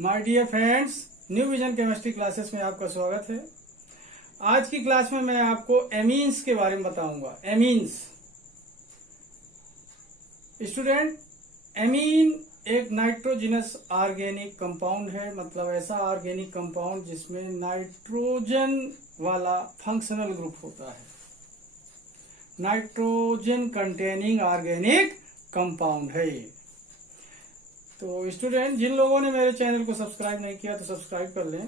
My dear friends, new vision chemistry classes में आपका स्वागत है। आज की क्लास में मैं आपको एमीन्स के बारे में बताऊंगा। एमीन्स स्टूडेंट, एमीन एक नाइट्रोजनस ऑर्गेनिक कंपाउंड है, मतलब ऐसा ऑर्गेनिक कंपाउंड जिसमें नाइट्रोजन वाला फंक्शनल ग्रुप होता है। नाइट्रोजन कंटेनिंग ऑर्गेनिक कंपाउंड है। तो स्टूडेंट, जिन लोगों ने मेरे चैनल को सब्सक्राइब नहीं किया तो सब्सक्राइब कर लें।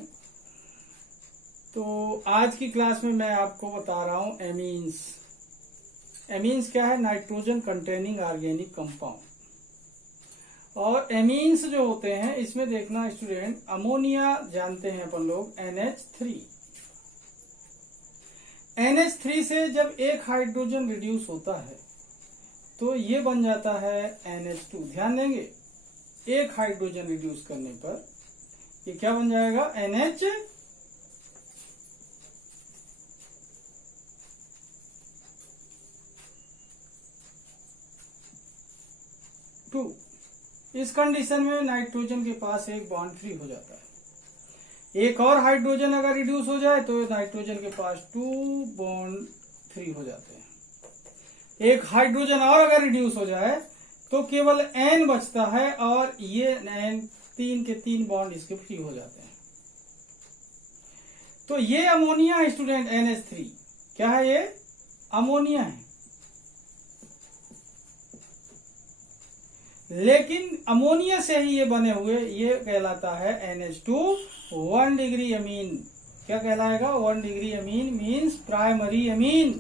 तो आज की क्लास में मैं आपको बता रहा हूं एमीन्स। एमीन्स क्या है? Nitrogen containing organic compound. और एमीन्स जो होते हैं इसमें देखना स्टूडेंट, अमोनिया जानते हैं अपन लोग NH3। NH3 से जब एक हाइड्रोजन रिड्यूस होता है तो ये बन जाता है NH2। ध्यान देंगे, एक हाइड्रोजन रिड्यूस करने पर ये क्या बन जाएगा? NH2। इस कंडीशन में नाइट्रोजन के पास एक बॉन्ड फ्री हो जाता है। एक और हाइड्रोजन अगर रिड्यूस हो जाए तो नाइट्रोजन के पास 2 बॉन्ड फ्री हो जाते हैं। एक हाइड्रोजन और अगर रिड्यूस हो जाए तो केवल N बचता है और ये N 3 के 3 बॉन्ड इसके फ्री हो जाते हैं। तो ये अमोनिया है स्टूडेंट, NH3 क्या है? ये अमोनिया है। लेकिन अमोनिया से ही ये बने हुए ये कहलाता है NH2 1 डिग्री अमीन। क्या कहलाएगा? 1 डिग्री अमीन मीन्स प्राइमरी अमीन।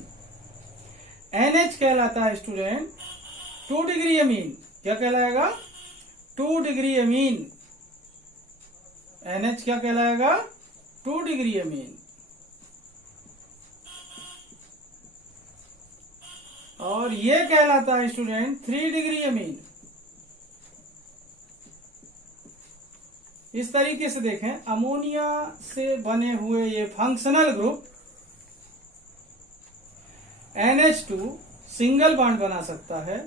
NH कहलाता है स्टूडेंट 2 डिग्री अमीन। क्या कहलाएगा? 2 डिग्री अमीन। NH क्या कहलाएगा? 2 डिग्री अमीन। और ये कहलाता है स्टूडेंट 3 डिग्री अमीन। इस तरीके से देखें, अमोनिया से बने हुए ये functional group NH2 single bond बना सकता है,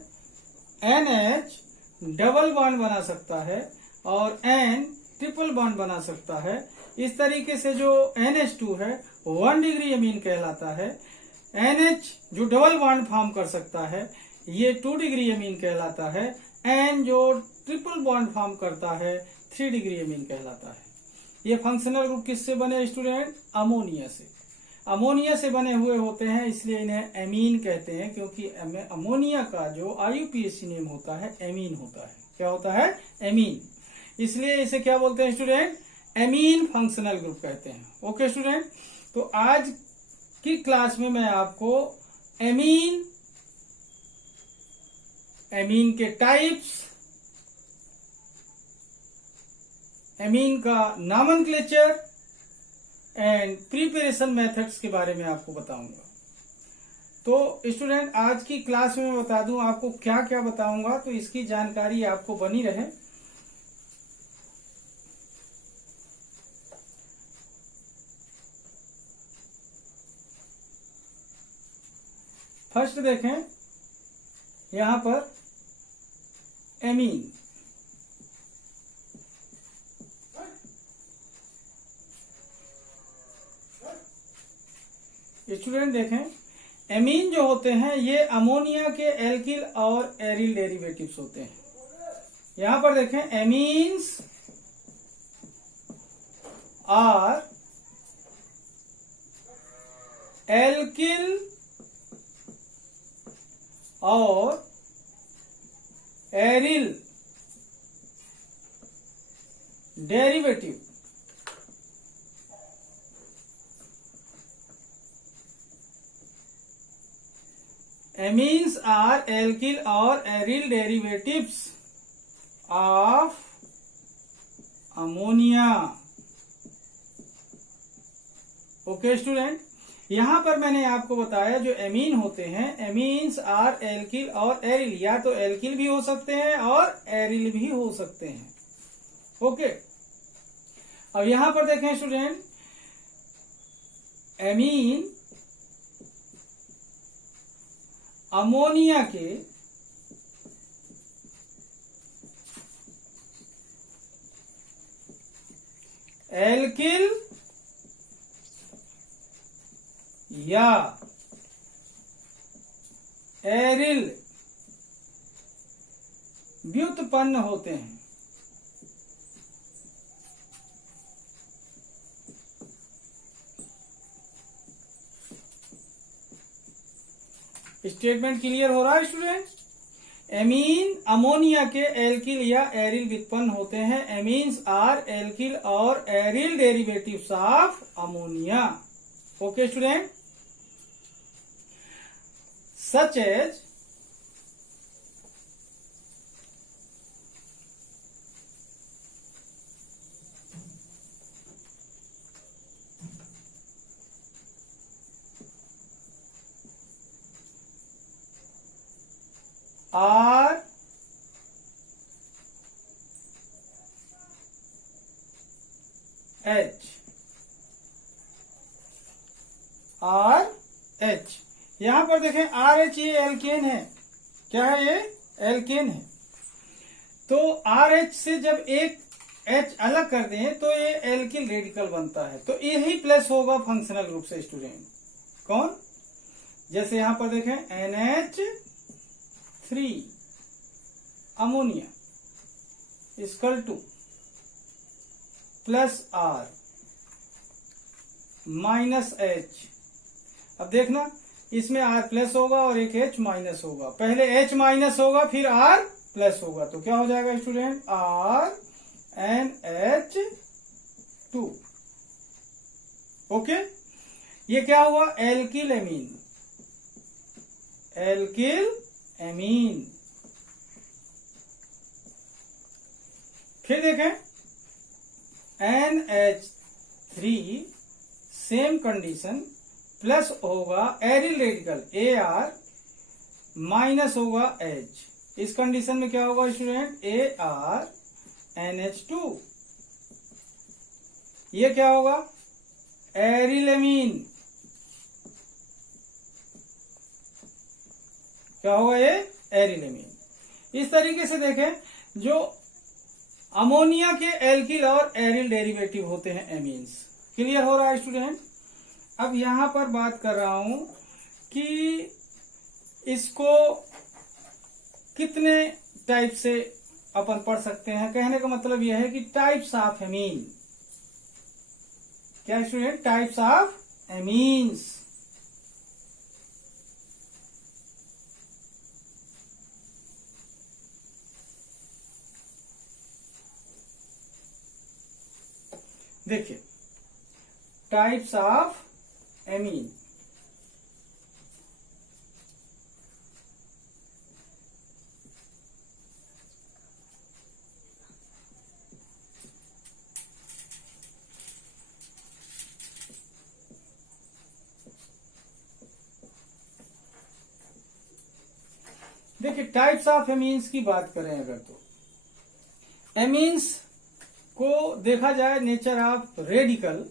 NH डबल बॉन्ड बना सकता है और N ट्रिपल बॉन्ड बना सकता है। इस तरीके से जो NH2 है 1 डिग्री अमीन कहलाता है। NH जो डबल बॉन्ड फॉर्म कर सकता है ये 2 डिग्री अमीन कहलाता है। N जो ट्रिपल बॉन्ड फॉर्म करता है 3 डिग्री अमीन कहलाता है। ये फंक्शनल ग्रुप किससे बने स्टूडेंट? अमोनिया से। अमोनिया से बने हुए होते हैं, इसलिए इन्हें एमीन कहते हैं, क्योंकि अमोनिया का जो IUPAC नेम होता है एमीन होता है। क्या होता है? एमीन। इसलिए इसे क्या बोलते हैं स्टूडेंट? एमीन फंक्शनल ग्रुप कहते हैं। ओके स्टूडेंट, तो आज की क्लास में मैं आपको एमीन, एमीन के टाइप्स, एमीन का नॉमेनक्लेचर एंड प्रिपरेशन मेथड्स के बारे में आपको बताऊंगा। तो स्टूडेंट, आज की क्लास में मैं बता दूं आपको क्या क्या बताऊंगा, तो इसकी जानकारी आपको बनी रहे। फर्स्ट देखें यहां पर एमीन। स्टूडेंट देखें, एमीन जो होते हैं ये अमोनिया के एल्किल और एरिल डेरिवेटिव्स होते हैं। यहां पर देखें, एमीन्स आर एल्किल और aryl derivative. Amines are alkyl or aryl derivatives of ammonia. Okay student, यहां पर मैंने आपको बताया जो एमीन होते हैं, एमीन्स आर एल्किल और एरिल, या तो एल्किल भी हो सकते हैं और एरिल भी हो सकते हैं। ओके, अब यहां पर देखें स्टूडेंट, एमीन अमोनिया के एल्किल या एरिल व्युत्पन्न होते हैं। स्टेटमेंट क्लियर हो रहा है स्टूडेंट? एमीन अमोनिया के एल्किल या एरिल व्युत्पन्न होते हैं। एमीन्स आर एल्किल और aryl derivatives of ammonia. Okay student, such as R H R H, यहां पर देखें RH ये एल्केन है। क्या है ये? एल्केन है। तो RH से जब एक H अलग कर दें तो ये एल्किल रेडिकल बनता है। तो यही प्लस होगा फंक्शनल ग्रुप से स्टूडेंट। कौन? जैसे यहां पर देखें NH3 ammonia equal two plus R minus H। अब देखना, इसमें R प्लस होगा और एक H माइनस होगा। पहले H माइनस होगा फिर R प्लस होगा, तो क्या हो जाएगा स्टूडेंट? RNH2। ओके, ये क्या हुआ? Alkyl amine. Alkyl amine. फिर देखें NH3 सेम कंडीशन, प्लस होगा एरिल रेडिकल AR माइनस होगा H। इस कंडीशन में क्या होगा स्टूडेंट? ArNH2। ये क्या होगा? Aryl amine. क्या होगा ये? Aryl amine. इस तरीके से देखें, जो अमोनिया के एल्किल और एरिल डेरिवेटिव होते हैं एमीन्स। क्लियर हो रहा है स्टूडेंट? अब यहां पर बात कर रहा हूं कि इसको कितने टाइप से अपन पढ़ सकते हैं। कहने का मतलब यह है कि टाइप्स ऑफ एमीन। क्या स्टूडेंट? Types of amines. देखिए, टाइप्स ऑफ एमीन। देखिए, टाइप्स ऑफ एमीन्स की बात करें अगर, तो एमीन्स को देखा जाए नेचर ऑफ रेडिकल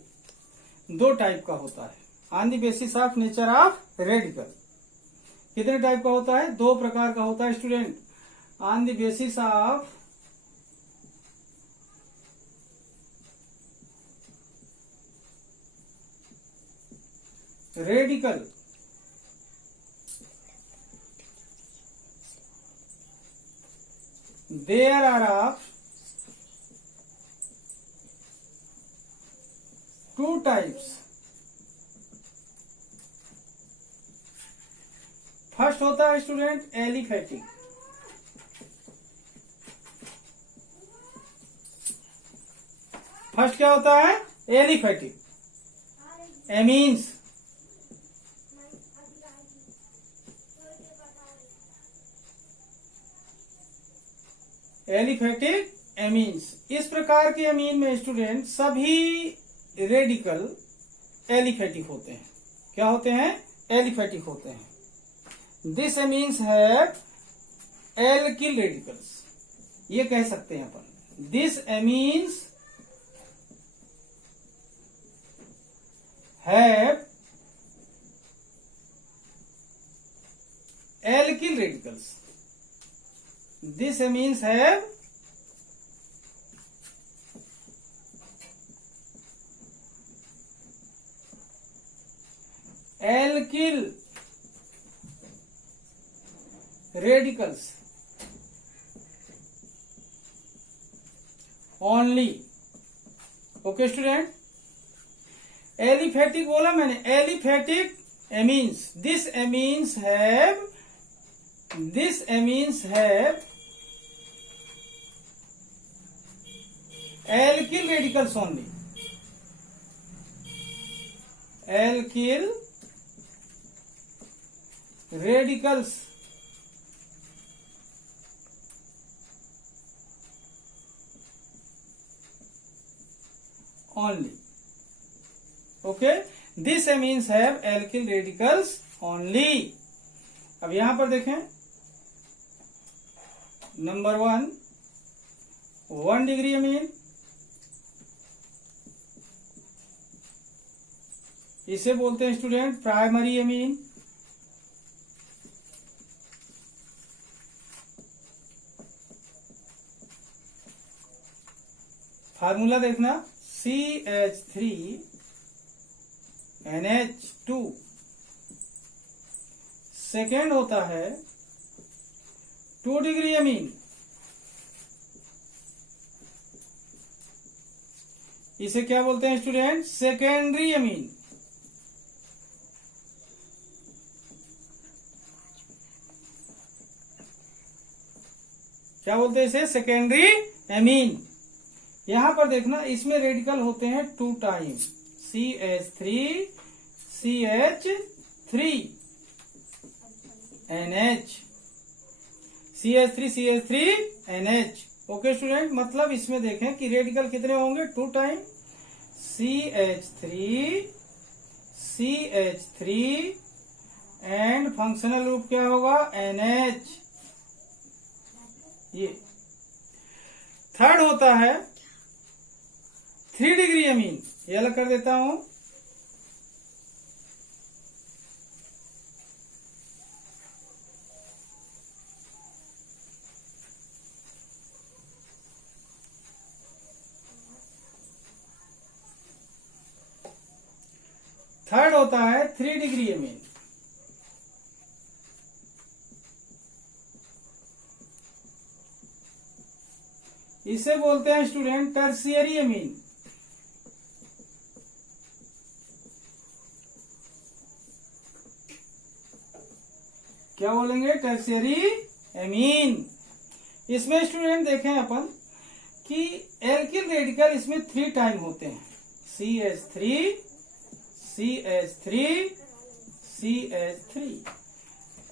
दो टाइप का होता है। On the basis of nature of radical कितने टाइप का होता है? दो प्रकार का होता है student. On the basis of radical there are of two types। First होता है स्टूडेंट एलिफेटिक। फर्स्ट क्या होता है? Aliphatic amines. एलिफेटिक एमीन्स, इस प्रकार के एमीन में स्टूडेंट सभी रेडिकल एलिफेटिक होते हैं। क्या होते हैं? एलिफेटिक होते हैं। This amines have alkyl radicals. ये कह सकते हैं अपन, this amines have alkyl radicals. This amines have alkyl radicals only. Okay student, aliphatic बोला मैंने, aliphatic amines, this amines have alkyl radicals only, alkyl radicals only. Okay, this amines have alkyl radicals only. अब यहां पर देखें, number 1 degree अमीन, इसे बोलते हैं student primary amine. Formula देखना, CH3NH2। सेकेंड होता है 2 डिग्री अमीन, इसे क्या बोलते हैं स्टूडेंट? Secondary amine. क्या बोलते हैं इसे? Secondary amine. यहां पर देखना, इसमें रेडिकल होते हैं 2 time, CH3NH, CH3NH। Okay student, मतलब इसमें देखें कि रेडिकल कितने होंगे? 2 time, CH3 and functional group क्या होगा? NH। ये थर्ड होता है 3 डिग्री अमीन, ये अलग कर देता हूं। थर्ड होता है 3 डिग्री अमीन, इसे बोलते हैं स्टूडेंट टर्शियरी अमीन। क्या बोलेंगे? टर्शियरी अमीन। इसमें स्टूडेंट देखें अपन कि एल्किल रेडिकल इसमें 3 टाइम होते हैं, CH3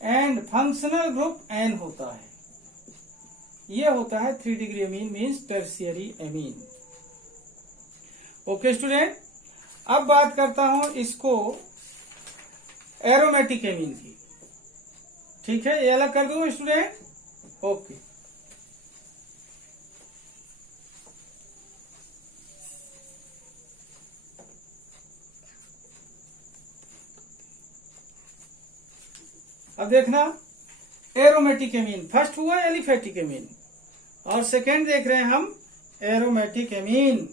and functional group N होता है। ये होता है 3 डिग्री अमीन, मीन्स टर्शियरी अमीन। ओके स्टूडेंट, अब बात करता हूं इसको एरोमेटिक अमीन की। ठीक है, ये अलग कर दूं स्टूडेंट? ओके, अब देखना, एरोमेटिक एमीन फर्स्ट हुआ, एलिफेटिक एमीन, और सेकेंड देख रहे हैं हम एरोमेटिक एमीन।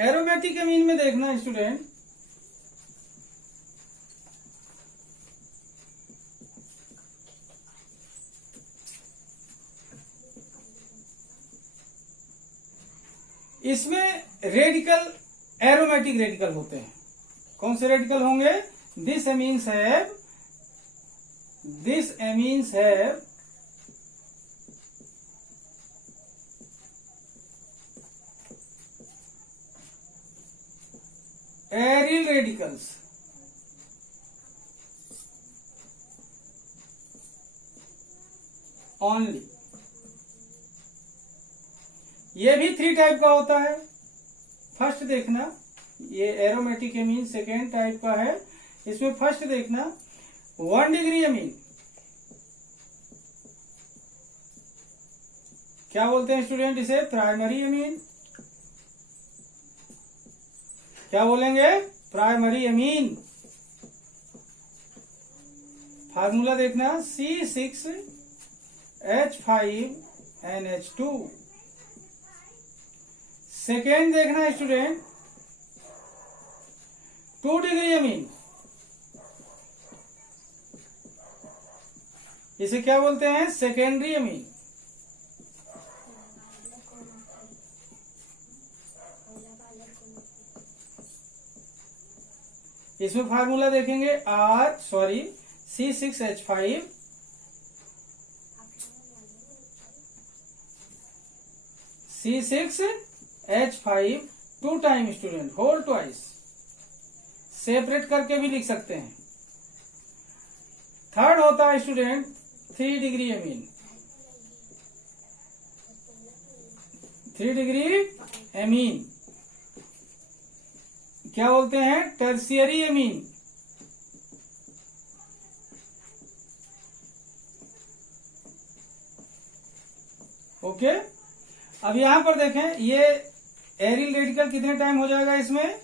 एरोमेटिक एमीन में देखना स्टूडेंट, इसमें रेडिकल एरोमेटिक रेडिकल होते हैं। कौन से रेडिकल होंगे? This amines have aryl radicals, only. ये भी 3 टाइप का होता है। फर्स्ट देखना, ये एरोमेटिक एमीन सेकेंड टाइप का है। इसमें फर्स्ट देखना 1 डिग्री अमीन, क्या बोलते हैं स्टूडेंट इसे? Primary amine. क्या बोलेंगे? Primary amine. फार्मूला देखना, C6H5NH2। सेकेंड देखना है स्टूडेंट, 2 डिग्री अमीन, इसे क्या बोलते हैं? Secondary amine. इसमें फार्मूला देखेंगे C6H5 C6H5 2 time student, whole twice, separate करके भी लिख सकते हैं। थर्ड होता है student 3 degree amine, 3 degree amine क्या बोलते हैं? टर्शियरी अमीन। ओके, अब यहां पर देखें, ये एरिल रेडिकल कितने टाइम हो जाएगा इसमें?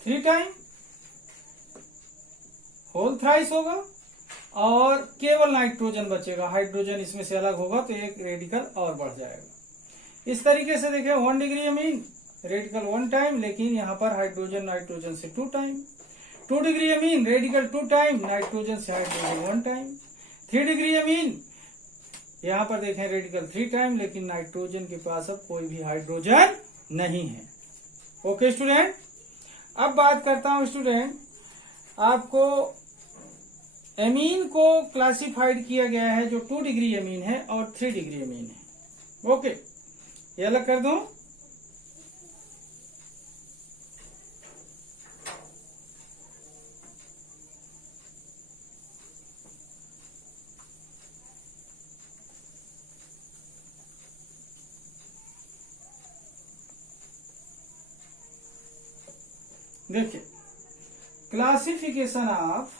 3 टाइम, होल थ्राइस होगा, और केवल नाइट्रोजन बचेगा, हाइड्रोजन इसमें से अलग होगा तो एक रेडिकल और बढ़ जाएगा। इस तरीके से देखें 1 डिग्री अमीन, रेडिकल 1 टाइम, लेकिन यहां पर हाइड्रोजन नाइट्रोजन से 2 time. 2 degree amine, radical 2 time, nitrogen से हाइड्रोजन 1 टाइम। 3 डिग्री अमीन, यहां पर देखें रेडिकल 3 टाइम, लेकिन नाइट्रोजन के पास अब कोई भी हाइड्रोजन नहीं है। ओके स्टूडेंट, अब बात करता हूं स्टूडेंट, आपको एमीन को क्लासिफाइड किया गया है जो 2 डिग्री अमीन है और 3 डिग्री अमीन है। ओके, ये अलग कर दूं। देखिए, classification of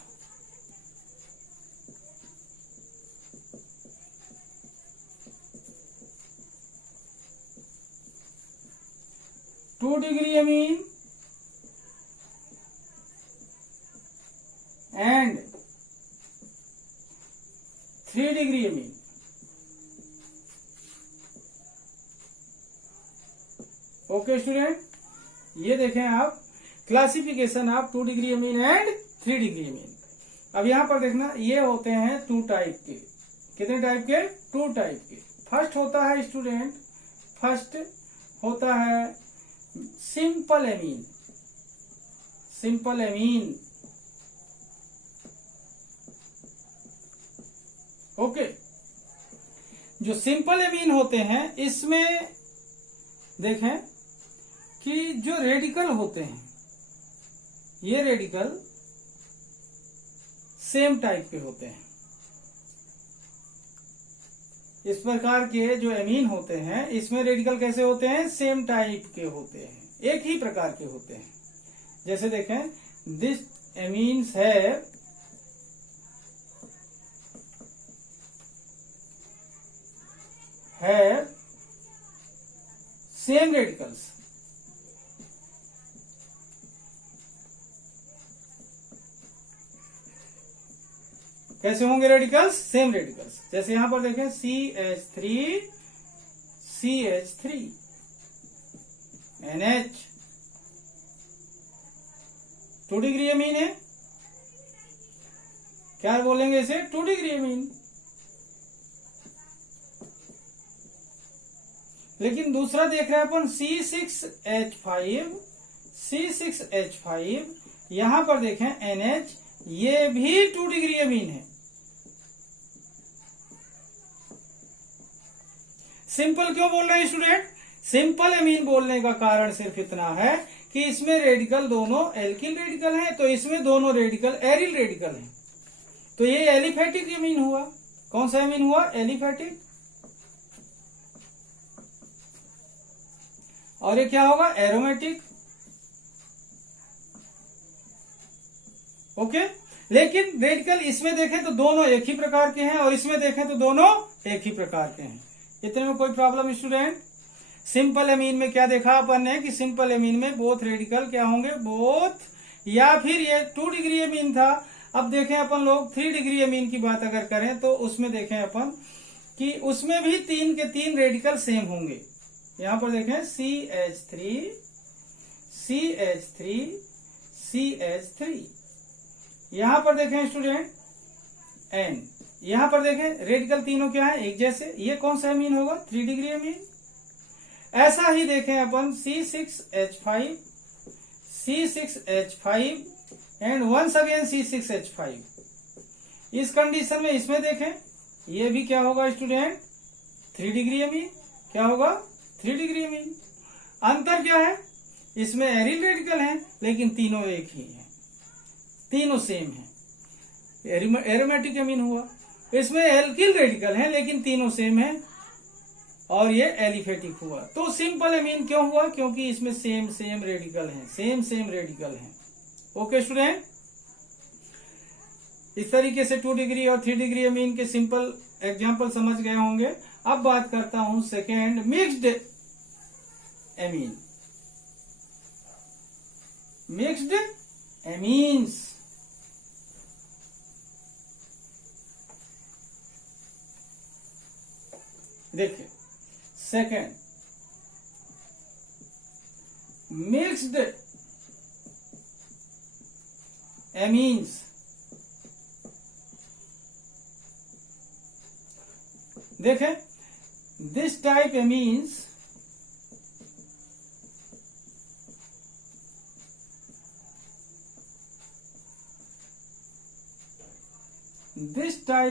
two degree amine and 3 degree Amin. Okay student, ये देखें आप, classification of 2 degree amine and 3 degree अमीन। अब यहां पर देखना, ये होते हैं 2 टाइप के। कितने टाइप के? 2 टाइप के। फर्स्ट होता है स्टूडेंट, फर्स्ट होता है simple amine. Simple amine, okay, जो सिंपल एमीन होते हैं इसमें देखें कि जो रेडिकल होते हैं, ये रेडिकल सेम टाइप के होते हैं। इस प्रकार के जो एमीन होते हैं इसमें रेडिकल कैसे होते हैं? सेम टाइप के होते हैं, एक ही प्रकार के होते हैं। जैसे देखें, this amines have same radicals. कैसे होंगे रेडिकल्स? Same radicals. जैसे यहां पर देखें CH3 CH3 NH 2 degree amine है, क्या बोलेंगे इसे? 2 डिग्री अमीन। लेकिन दूसरा देख रहे हैं अपन C6H5 यहां पर देखें NH, ये भी 2 डिग्री अमीन है। सिंपल क्यों बोल रहे हैं स्टूडेंट? सिंपल एमीन बोलने का कारण सिर्फ इतना है कि इसमें रेडिकल दोनों एल्किल रेडिकल हैं, तो इसमें दोनों रेडिकल एरिल रेडिकल हैं, तो ये एलिफेटिक एमीन हुआ। कौन सा एमीन हुआ? एलिफेटिक। और ये क्या होगा? एरोमेटिक। ओके, लेकिन रेडिकल इसमें देखें तो दोनों एक ही प्रकार के हैं और इसमें देखें तो दोनों एक ही प्रकार के हैं। इतने में कोई प्रॉब्लम स्टूडेंट? सिंपल एमीन में क्या देखा अपन ने कि सिंपल एमीन में बोथ रेडिकल क्या होंगे? बोथ, या फिर ये 2 डिग्री एमीन था। अब देखें अपन लोग 3 डिग्री एमीन की बात अगर करें तो उसमें देखें अपन कि उसमें भी 3 के 3 रेडिकल सेम होंगे। यहां पर देखें CH3 CH3 CH3। यहां पर देखें स्टूडेंट N। यहां पर देखें रेडिकल तीनों क्या है, एक जैसे। ये कौन सा अमीन होगा, 3 डिग्री अमीन। ऐसा ही देखें अपन C6H5 C6H5 and once again C6H5। इस कंडीशन में इसमें देखें ये भी क्या होगा स्टूडेंट, 3 डिग्री अमीन। क्या होगा, 3 डिग्री अमीन। अंतर क्या है, इसमें एरिल रेडिकल है लेकिन तीनों एक ही हैं, तीनों सेम हैं। एरोमेटिक अमीन हुआ। इसमें एल्किल रेडिकल है लेकिन तीनों सेम है और ये एलिफेटिक हुआ। तो सिंपल अमीन क्यों हुआ, क्योंकि इसमें सेम सेम रेडिकल हैं, सेम रेडिकल हैं। ओके स्टूडेंट, इस तरीके से 2 डिग्री और 3 डिग्री अमीन के सिंपल एग्जांपल समझ गए होंगे। अब बात करता हूं सेकेंड, मिक्स्ड अमीन। मिक्स्ड अमीन्स, देखिए सेकेंड, मिक्स्ड अमीन्स। देखें this type amines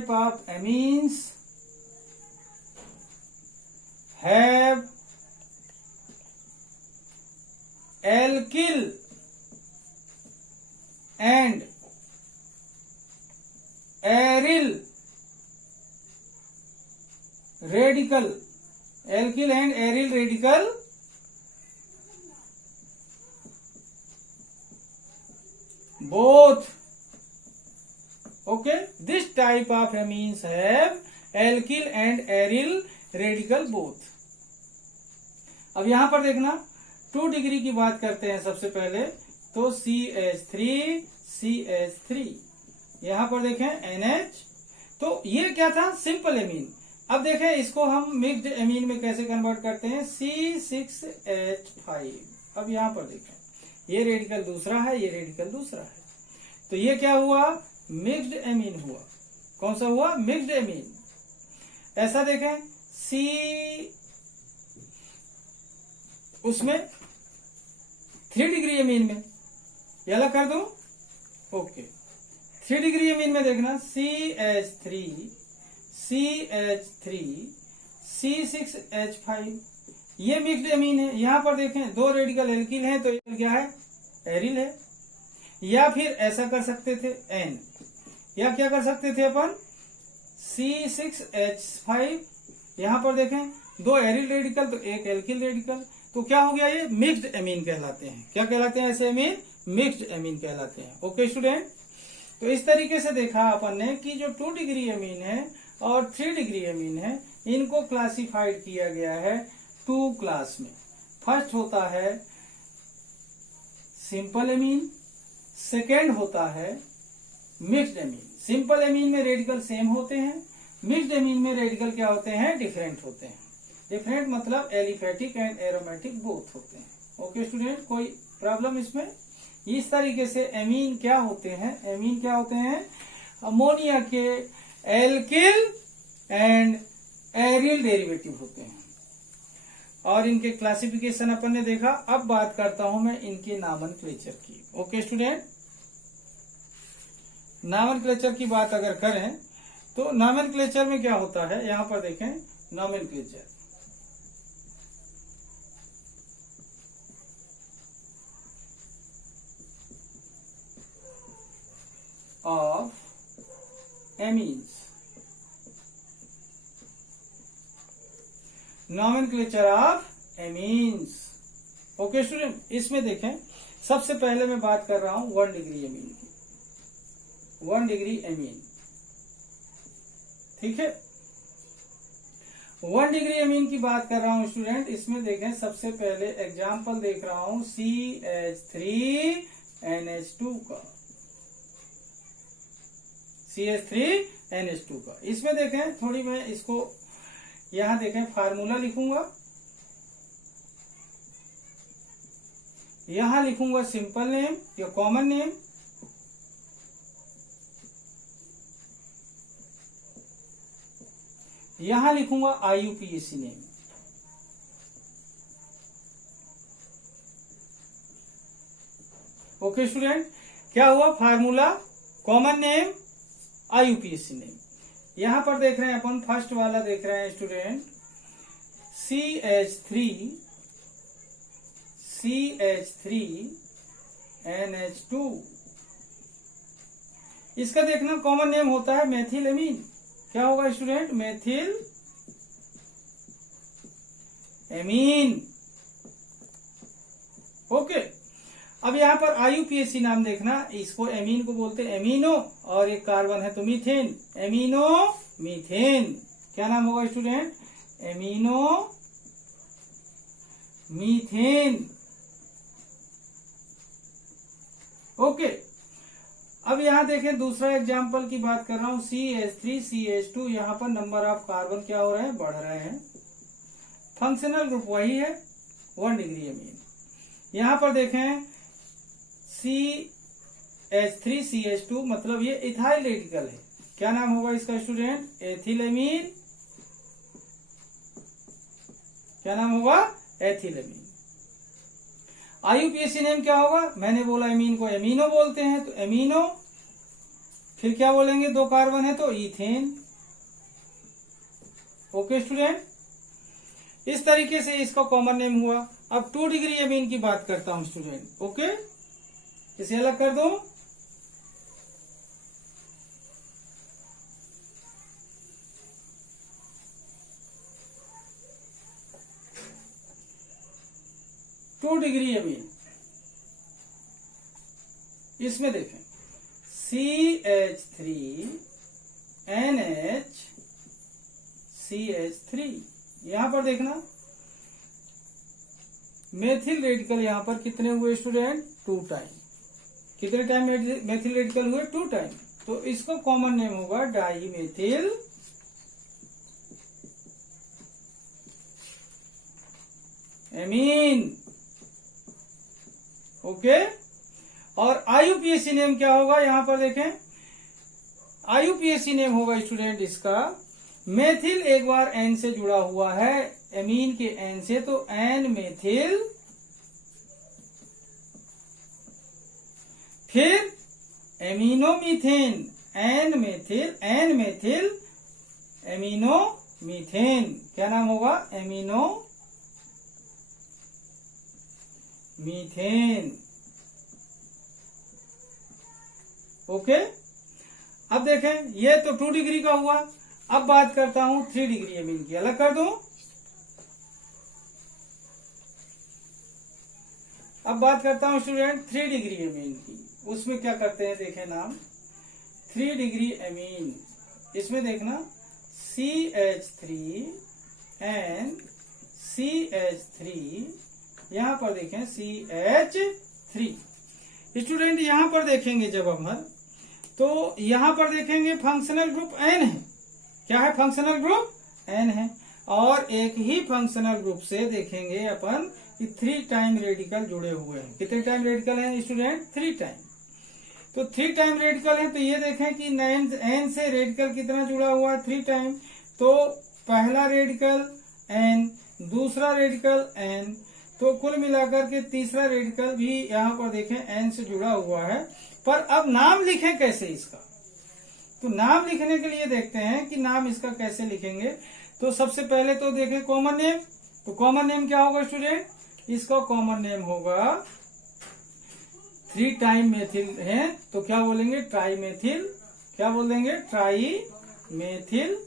of amines have alkyl and aryl radical, alkyl and aryl radical both. Okay, this type of amines have alkyl and aryl radical both. अब यहां पर देखना 2 degree की बात करते हैं सबसे पहले, तो CH3 यहां पर देखें NH। तो ये क्या था, सिंपल एमीन। अब देखें इसको हम मिक्स्ड एमीन में कैसे कन्वर्ट करते हैं, C6H5। अब यहां पर देखें ये रेडिकल दूसरा है, ये रेडिकल दूसरा है, तो ये क्या हुआ, मिक्स्ड एमीन हुआ। कौन सा हुआ, मिक्स्ड एमीन। ऐसा देखें उसमें 3 डिग्री एमीन में ये अलग कर दो। ओके, 3 डिग्री एमीन में देखना CH3 C6H5, ये मिक्स्ड एमीन है। यहां पर देखें 2 रेडिकल एल्किल हैं, तो ये क्या है, एरिल है। या फिर ऐसा कर सकते थे N, या क्या कर सकते थे अपन C6H5, यहां पर देखें 2 एरिल रेडिकल तो 1 एल्किल रेडिकल, तो क्या हो गया, ये मिक्स्ड एमीन कहलाते हैं। क्या कहलाते हैं ऐसे एमीन, मिक्स्ड एमीन कहलाते हैं। ओके स्टूडेंट, तो इस तरीके से देखा अपन ने कि जो 2 डिग्री एमीन है और 3 डिग्री एमीन है, इनको क्लासिफाइड किया गया है 2 क्लास में। फर्स्ट होता है सिंपल एमीन, सेकेंड होता है मिक्स्ड एमीन। सिंपल एमीन में रेडिकल सेम होते हैं, मिक्स्ड एमीन में रेडिकल क्या होते हैं, डिफरेंट होते हैं। डिफरेंट मतलब एलिफेटिक एंड एरोमेटिक बोथ होते हैं। ओके स्टूडेंट, कोई प्रॉब्लम इसमें। इस तरीके से एमीन क्या होते हैं, एमीन क्या होते हैं, अमोनिया के एल्किल एंड एरिल डेरिवेटिव होते हैं और इनके क्लासिफिकेशन अपन ने देखा। अब बात करता हूं मैं इनके नामनक्लेचर की। ओके स्टूडेंट, नामनक्लेचर की बात अगर करें तो नामनक्लेचर में क्या होता है, यहां पर देखें nomenclature. Of amines, nomenclature of amines. Okay student, इसमें देखें सबसे पहले मैं बात कर रहा हूं 1 डिग्री एमीन की। 1 डिग्री एमीन, ठीक है। 1 डिग्री एमीन की बात कर रहा हूं स्टूडेंट। इसमें देखें सबसे पहले एग्जाम्पल देख रहा हूं CH3NH2 का, CH3NH2 का। इसमें देखें थोड़ी मैं इसको यहां देखें फार्मूला लिखूंगा यहां लिखूंगा सिंपल नेम या कॉमन नेम, यहां लिखूंगा IUPAC नेम। ओके स्टूडेंट, क्या हुआ? Formula, common name, IUPAC name. यहां पर देख रहे हैं अपन, फर्स्ट वाला देख रहे हैं स्टूडेंट, CH3NH2। इसका देखना कॉमन नेम होता है मेथिल एमीन। क्या होगा स्टूडेंट? Methyl amine. ओके, अब यहाँ पर IUPAC नाम देखना, इसको एमीन को बोलते हैं एमीनो, और एक कार्बन है तो मीथेन, एमीनो मीथेन। क्या नाम होगा स्टूडेंट? Amino methane. ओके, अब यहां देखें दूसरा एग्जांपल की बात कर रहा हूं, CH3CH2। यहां पर नंबर ऑफ कार्बन क्या हो रहे हैं? बढ़ रहे हैं। फंक्शनल ग्रुप वही है, 1 डिग्री एमीन। यहां पर देखें CH3CH2, मतलब ये इथाइल रेडिकल है। क्या नाम होगा इसका स्टूडेंट? एथिलेमीन। क्या नाम होगा? एथिलेमीन। IUPAC नेम क्या होगा? मैंने बोला एमीन को एमीनो बोलते हैं तो एमीनो, फिर क्या बोलेंगे? 2 कार्बन है तो इथेन। ओके स्टूडेंट, इस तरीके से इसका कॉमन नेम हुआ। अब 2 डिग्री एमीन की बात करता हूं स्टूडेंट। ओके, इसे अलग कर दो। टू डिग्री एमीन, इसमें देखें CH3NH3। यहां पर देखना मेथिल रेडिकल यहां पर कितने हुए स्टूडेंट? 2 टाइम। कितने टाइम मेथिल रेडिकल हुए? 2 टाइम। तो इसका कॉमन नेम होगा डाई मेथिल एमीन। ओके, और IUPAC नेम क्या होगा? यहां पर देखें, IUPAC नेम होगा स्टूडेंट इसका, मेथिल एक बार N से जुड़ा हुआ है, एमीन के N से, तो N मेथिल, फिर एमिनोमीथेन, N मेथिल एमिनोमीथेन। क्या नाम होगा? एमिनोमीथेन। ओके, अब देखें ये तो 2 डिग्री का हुआ। अब बात करता हूं 3 डिग्री एमीन की, अलग कर दूं। अब बात करता हूं स्टूडेंट 3 डिग्री एमीन की। उसमें क्या करते हैं देखें नाम, 3 डिग्री एमीन। इसमें देखना CH3NCH3, यहां पर देखें CH3। स्टूडेंट यहां पर देखेंगे जब हम, तो यहां पर देखेंगे फंक्शनल ग्रुप N है। क्या है? फंक्शनल ग्रुप N है। और एक ही फंक्शनल ग्रुप से देखेंगे अपन कि 3 टाइम रेडिकल जुड़े हुए हैं। कितने टाइम रेडिकल हैं स्टूडेंट? 3 टाइम। तो 3 टाइम रेडिकल है, तो ये देखें कि N से रेडिकल कितना जुड़ा हुआ है? 3 टाइम। तो पहला रेडिकल N, दूसरा रेडिकल N, तो कुल मिलाकर के तीसरा रेडिकल भी यहाँ पर देखें N से जुड़ा हुआ है। पर अब नाम लिखें कैसे इसका? तो नाम लिखने के लिए देखते हैं कि नाम इसका कैसे लिखेंगे। तो सबसे पहले तो देखें कॉमन नेम। तो कॉमन नेम क्या होगा स्टूडेंट? इसका कॉमन नेम होगा, 3 टाइम मेथिल है तो क्या बोलेंगे? Try methyl. क्या बोल देंगे? Try methyl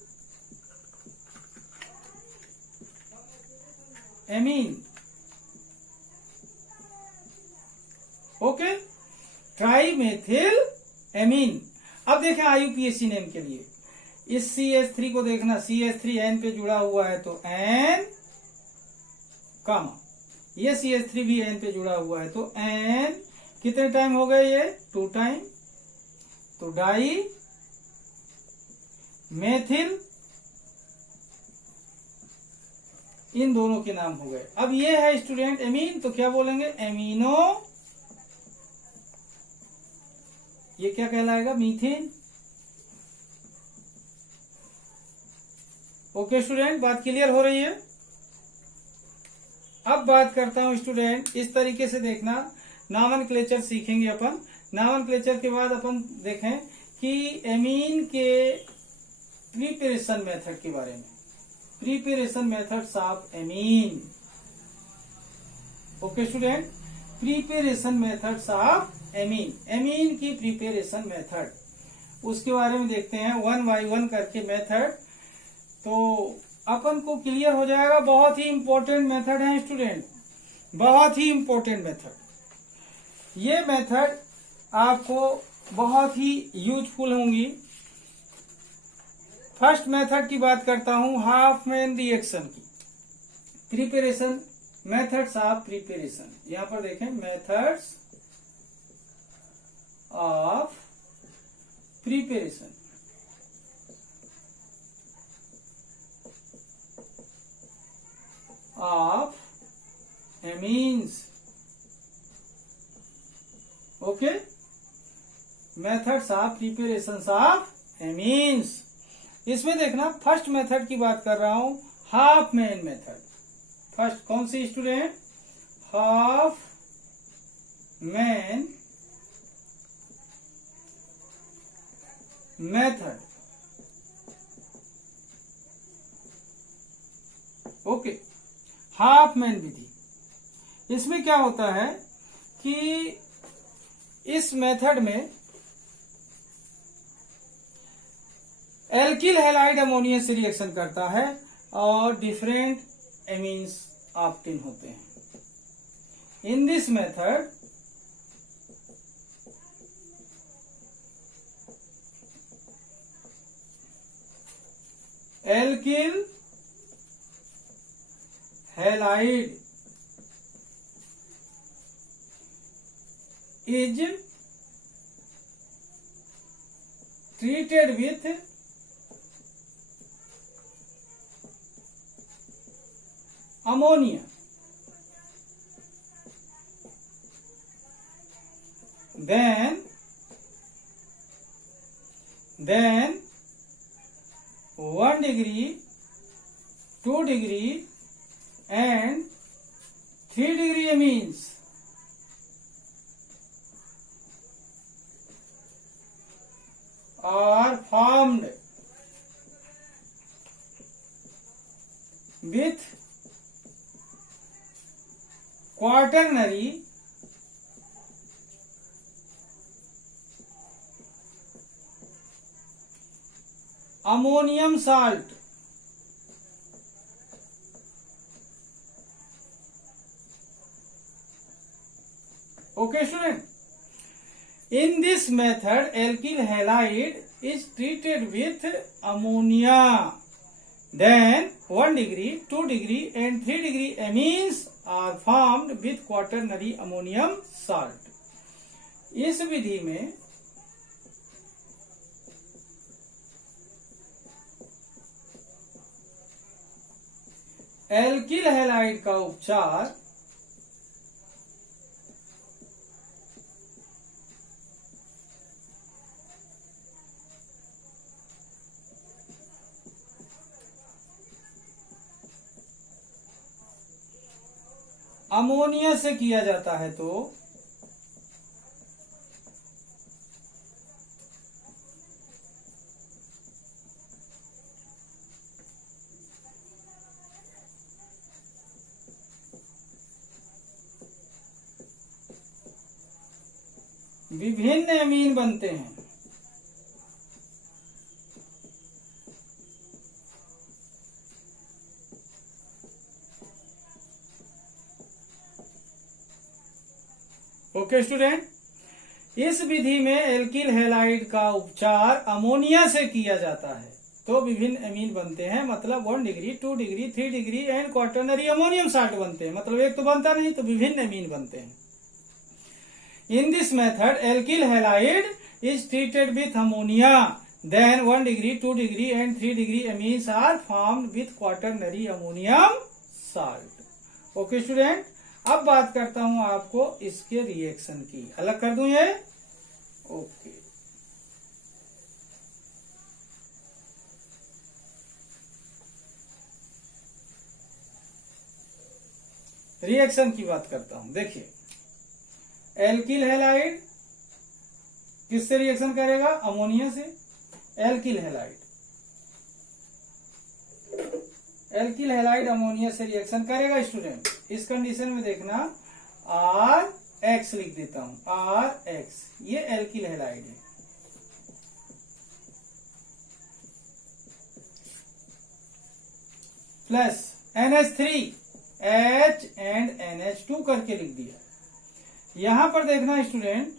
amine. Okay, try methyl amine. अब देखें IUPAC नेम के लिए, इस CH3 को देखना, CH3 N पे जुड़ा हुआ है तो N, कामा, ये CH3 भी N पे जुड़ा हुआ है तो N, कितने टाइम हो गए ये? 2 टाइम। तो डाई मेथिल इन दोनों के नाम हो गए। अब ये है स्टूडेंट एमीन, तो क्या बोलेंगे? एमिनो। ये क्या कहलाएगा? मीथेन। ओके स्टूडेंट, बात क्लियर हो रही है? अब बात करता हूं स्टूडेंट, इस तरीके से देखना, नॉमेनक्लेचर सीखेंगे अपन। नॉमेनक्लेचर के बाद अपन देखें कि एमीन के प्रिपरेशन मेथड के बारे में। Preparation methods of amine. Okay student, preparation methods of amine, amine की प्रिपरेशन मेथड, उसके बारे में देखते हैं वन बाय वन करके मेथड। तो अपन को क्लियर हो जाएगा। बहुत ही इंपॉर्टेंट मेथड है स्टूडेंट, बहुत ही इंपॉर्टेंट मेथड। ये मेथड आपको बहुत ही यूजफुल होंगी। फर्स्ट मेथड की बात करता हूं, हाफमैन रिएक्शन की। Preparation, methods of preparation. यहां पर देखें, methods of preparation. Of amines. Okay, methods of preparation of amines. इसमें देखना, फर्स्ट मेथड की बात कर रहा हूं, हाफमैन मेथड। फर्स्ट कौन सी student? Hofmann method. Okay, Hofmann विधि। इसमें क्या होता है कि इस मेथड में एल्किल हैलाइड अमोनिया से रिएक्शन करता है और डिफरेंट एमीन्स ऑब्टेन होते हैं। In this method alkyl halide is treated with ammonia. Then 1 degree, 2 degree and 3 degree amines are formed with quaternary ammonium salt. Okay student, in this method alkyl halide is treated with ammonia. Then 1 degree, 2 degree and 3 degree amines are formed with quaternary ammonium salt. इस विधि में alkyl halide का उपचार ammonia से किया जाता है। तो विभिन्न एमीन बनते हैं। ओके स्टूडेंट, इस विधि में एल्किल हैलाइड का उपचार अमोनिया से किया जाता है तो विभिन्न एमीन बनते हैं। मतलब 1 degree, 2 degree, 3 degree and quaternary ammonium salt बनते हैं। मतलब एक तो बनता नहीं, तो विभिन्न एमीन बनते हैं। In this method alkyl halide is treated with ammonia, then 1 degree, 2 degree and 3 degree amines are formed with quaternary ammonium salt. Okay student, अब बात करता हूं आपको इसके रिएक्शन की। अलग कर दूं ये। ओके, रिएक्शन की बात करता हूं। देखिए, एल्किल हैलाइड किससे रिएक्शन करेगा? अमोनिया से। एल्किल हैलाइड अमोनिया से रिएक्शन करेगा स्टूडेंट। इस कंडीशन में देखना, आर एक्स लिख देता हूं, आर एक्स, ये एल्किल हैलाइड है। Plus NH3 H and NH2 करके लिख दिया। यहां पर देखना स्टूडेंट,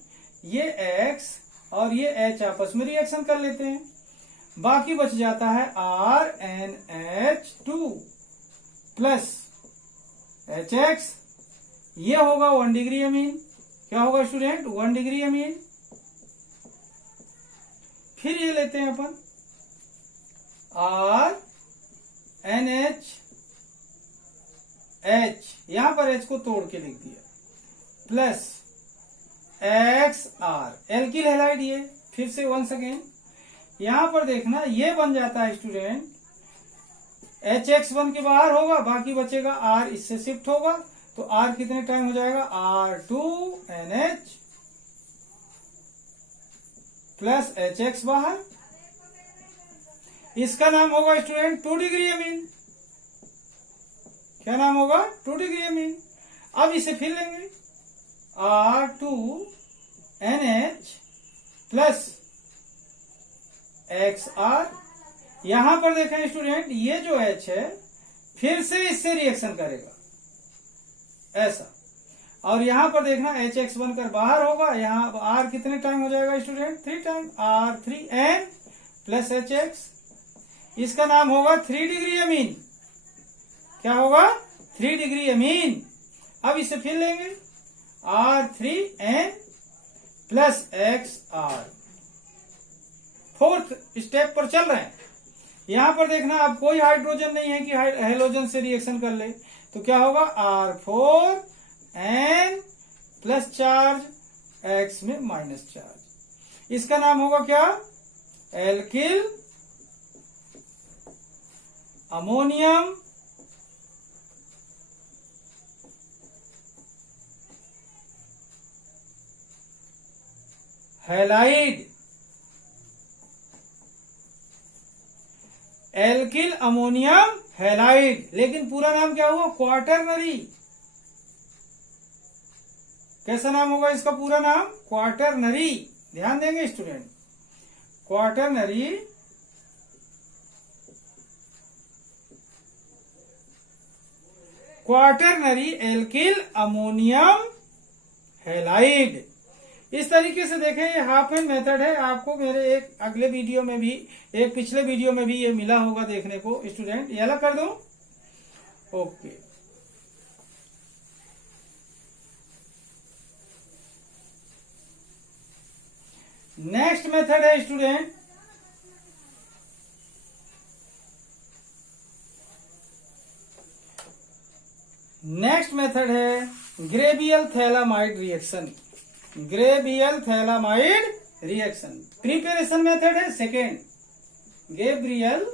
ये X और ये H आपस में रिएक्शन कर लेते हैं, बाकी बच जाता है RNH2 प्लस HX, ये होगा 1 डिग्री अमीन। क्या होगा स्टूडेंट? 1 डिग्री अमीन। फिर ये लेते हैं अपन RNH, यहां पर H को तोड़ के लिख दिया, प्लस XR, एल्किल हैलाइड ये। फिर से वंस अगेन यहां पर देखना, ये बन जाता है स्टूडेंट, HX बन के बाहर होगा, बाकी बचेगा R, इससे शिफ्ट होगा, तो R कितने टाइम हो जाएगा? R2NH प्लस HX बाहर। इसका नाम होगा स्टूडेंट 2 डिग्री अमीन। क्या नाम होगा? 2 डिग्री अमीन। अब इसे फिर लेंगे, R2NH प्लस XR। यहां पर देखें स्टूडेंट, ये जो H है फिर से इससे रिएक्शन करेगा ऐसा, और यहां पर देखना HX बनकर बाहर होगा, यहां R कितने टाइम हो जाएगा student? 3 time, R3N plus HX। इसका नाम होगा 3 डिग्री अमीन। क्या होगा? 3 डिग्री अमीन। अब इसे फिर लेंगे, R3N plus XR। Fourth step पर चल रहे हैं। यहां पर देखना, अब कोई हाइड्रोजन नहीं है कि हेलोजन से रिएक्शन कर ले, तो क्या होगा? R4N प्लस चार्ज, X में माइनस चार्ज। इसका नाम होगा क्या? Alkyl ammonium halide. Alkyl ammonium halide, लेकिन पूरा नाम क्या हुआ? क्वाटरनरी। कैसा नाम होगा इसका पूरा नाम? क्वाटरनरी। ध्यान देंगे student, quaternary alkyl ammonium halide. इस तरीके से देखें, ये हाफ एंड मेथड है। आपको मेरे एक अगले वीडियो में भी, एक पिछले वीडियो में भी ये मिला होगा देखने को स्टूडेंट। ये अलग कर दूं? ओके, नेक्स्ट मेथड है स्टूडेंट, नेक्स्ट मेथड है Gabriel phthalimide reaction. Gabriel phthalimide reaction preparation method है second. Gabriel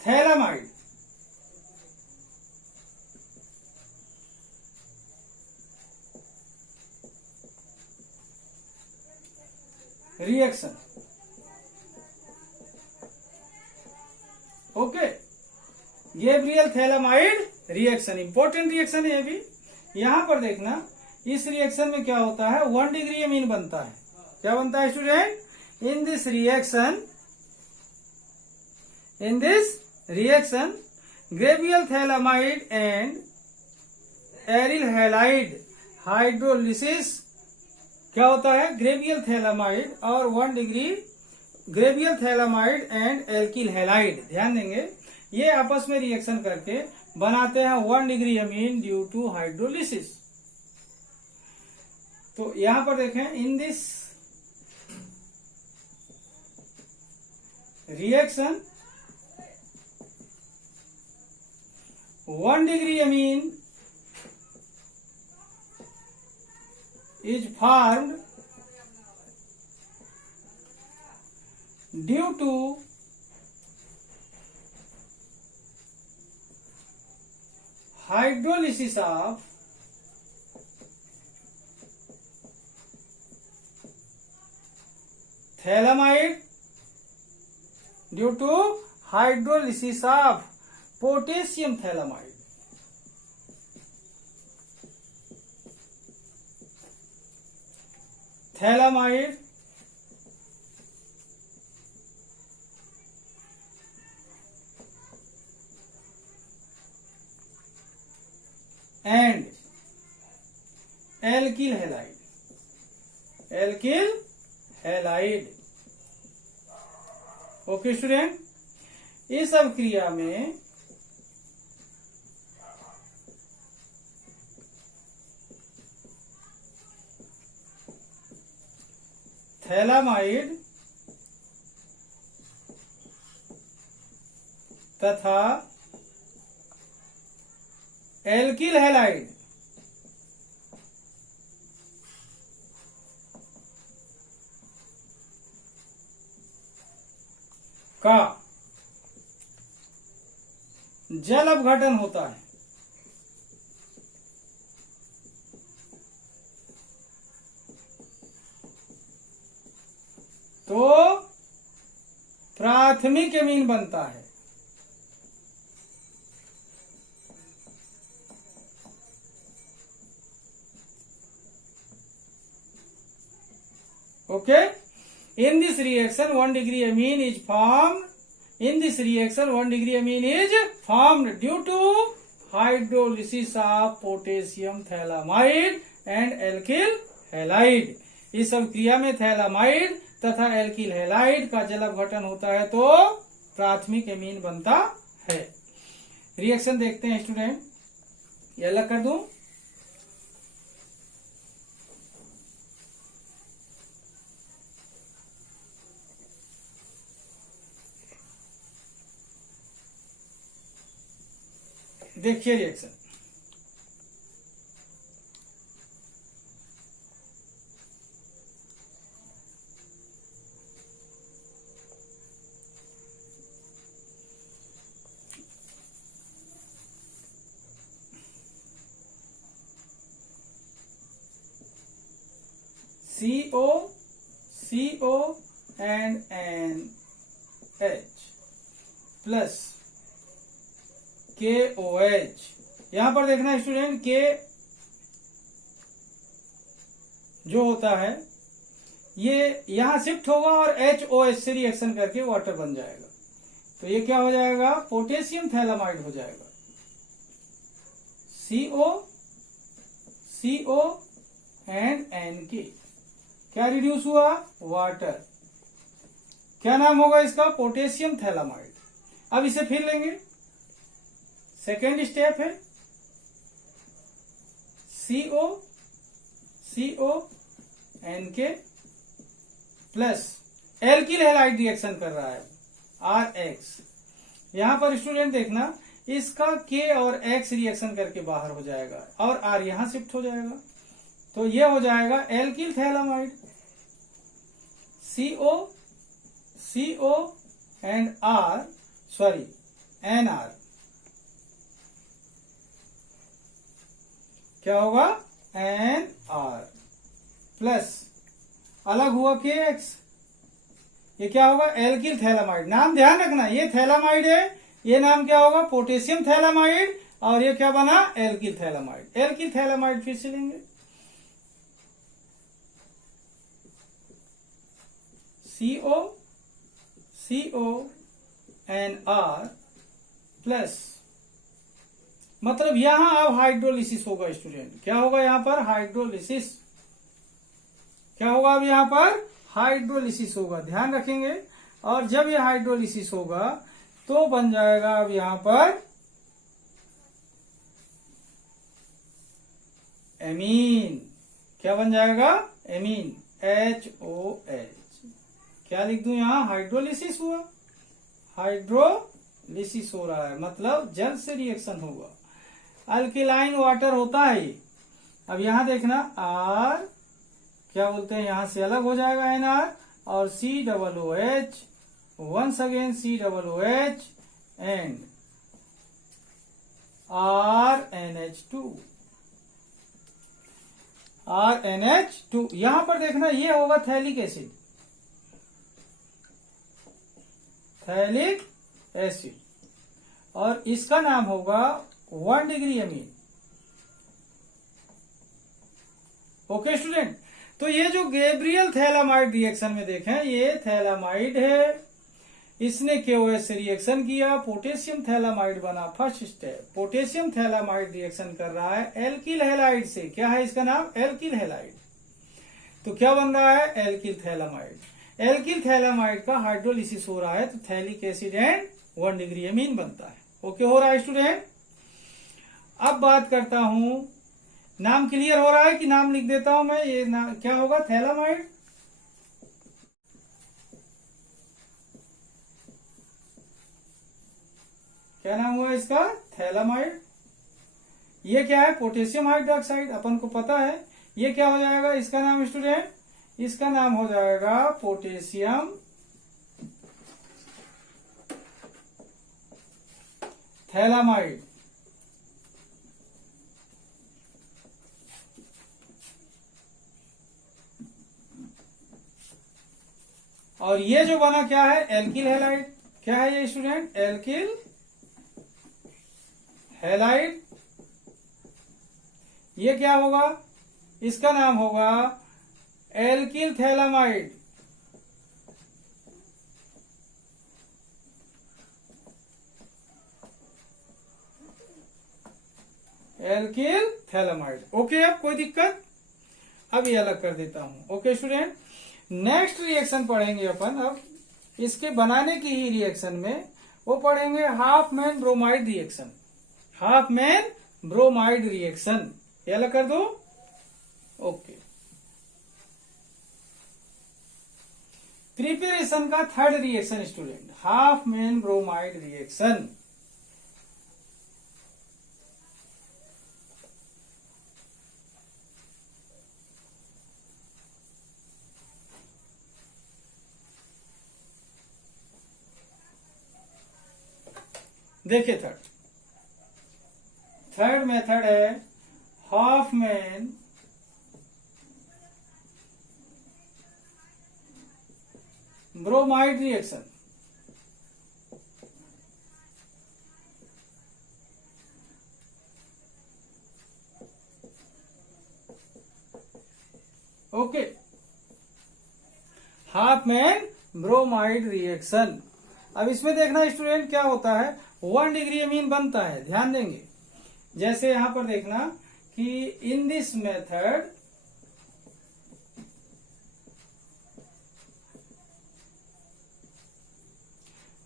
phthalimide reaction. Okay, Gabriel phthalimide reaction important reaction है ये भी। यहां पर देखना, इस रिएक्शन में क्या होता है? 1 डिग्री अमीन बनता है। क्या बनता है student? In this reaction Gabriel phthalimide and aryl halide hydrolysis. क्या होता है? ग्रेबियल थैलामाइड और 1 degree Gabriel phthalimide and alkyl halide. ध्यान देंगे, ये आपस में रिएक्शन करके बनाते हैं 1 degree amine due to hydrolysis. तो यहां पर देखें, in this reaction 1 degree amine is formed due to hydrolysis of thalaamide due to hydrolysis of potassium thalaamide. Thalaamide and alkyl halide. Alkyl halide. Okay student, इस अभिक्रिया में phthalimide तथा alkyl halide का जल अपघटन होता है। तो प्राथमिक एमीन बनता है। Okay, in this reaction 1 degree amine is formed. In this reaction 1 degree amine is formed due to hydrolysis of potassium thalaamide and alkyl halide. इस अभिक्रिया में थैलामाइड तथा एल्किल हैलाइड का जल अपघटन होता है तो प्राथमिक एमीन बनता है। रिएक्शन देखते हैं स्टूडेंट, ये अलग कर दूं। देखिए reaction, CO and NH plus KOH। यहां पर देखना स्टूडेंट, के जो होता है ये यहां शिफ्ट होगा और HOH से रिएक्शन करके वाटर बन जाएगा। तो ये क्या हो जाएगा, पोटेशियम थैलामाइड हो जाएगा। CO एंड NK क्या रिड्यूस हुआ, वाटर। क्या नाम होगा इसका, पोटेशियम थैलामाइड। अब इसे फिर लेंगे, सेकेंड स्टेप है CO NK plus alkyl halide reaction कर रहा है RX। यहां पर स्टूडेंट देखना, इसका K और X रिएक्शन करके बाहर हो जाएगा और R यहां शिफ्ट हो जाएगा। तो ये हो जाएगा alkyl phthalimide. CO and NR क्या होगा, NR प्लस अलग हुआ KX। ये क्या होगा, एल्किल थैलामाइड। नाम ध्यान रखना, ये थैलामाइड है, ये नाम क्या होगा, पोटेशियम थैलामाइड, और ये क्या बना, एल्किल थैलामाइड। एल्किल थैलामाइड फिर से लेंगे, CO एंड R प्लस, मतलब यहां अब हाइड्रोलिसिस होगा स्टूडेंट। क्या होगा यहां पर, हाइड्रोलिसिस। क्या होगा अब यहां पर, हाइड्रोलिसिस होगा, ध्यान रखेंगे। और जब ये हाइड्रोलिसिस होगा तो बन जाएगा अब यहां पर एमीन। क्या बन जाएगा, एमीन, HOH। क्या लिख दूं यहां, हाइड्रोलिसिस हुआ। हाइड्रोलिसिस हो रहा है, मतलब जल से रिएक्शन होगा। अल्किलाइन वाटर होता है ये। अब यहां देखना आर क्या बोलते हैं, यहां से अलग हो जाएगा NR और COOH, once again COOH and RNH2। यहां पर देखना ये होगा थैलिक एसिड, थैलिक एसिड, और इसका नाम होगा 1 डिग्री अमीन। ओके स्टूडेंट, तो ये जो गैब्रियल थैलामाइड रिएक्शन में देखें, ये थैलामाइड है, इसने KOH से रिएक्शन किया, पोटेशियम थैलामाइड बना। First step, potassium phthalimide reaction कर रहा है एल्किल हैलाइड से। क्या है इसका नाम? Alkyl halide. तो क्या बन रहा है? Alkyl phthalimide. एल्किल थैलामाइड का हाइड्रोलिसिस हो रहा है तो थैलिक एसिड एंड 1 डिग्री अमीन बनता है। ओके हो रहा है स्टूडेंट? अब बात करता हूं, नाम क्लियर हो रहा है कि नाम लिख देता हूं मैं? ये क्या होगा? थैलामाइड। क्या नाम हुआ इसका? थैलामाइड। ये क्या है? पोटेशियम हाइड्रोक्साइड, अपन को पता है। ये क्या हो जाएगा इसका नाम स्टूडेंट? इसका नाम हो जाएगा पोटेशियम थैलामाइड। और ये जो बना क्या है? Alkyl halide. क्या है ये स्टूडेंट? Alkyl halide. ये क्या होगा? इसका नाम होगा alkyl phthalimide. Alkyl phthalimide. Okay, अब कोई दिक्कत? अब ये अलग कर देता हूं। ओके स्टूडेंट, नेक्स्ट रिएक्शन पढ़ेंगे अपन। अब इसके बनाने की ही रिएक्शन में वो पढ़ेंगे Hopman bromide reaction. Hopman bromide reaction ये अलग कर दो। ओके, प्रिपरेशन का third reaction student, Hopman bromide reaction. देखिए थर्ड मेथड है Hopman bromide reaction. Okay, Hopman bromide reaction. अब इसमें देखना स्टूडेंट क्या होता है, 1 डिग्री अमीन बनता है। ध्यान देंगे, जैसे यहां पर देखना कि इन this method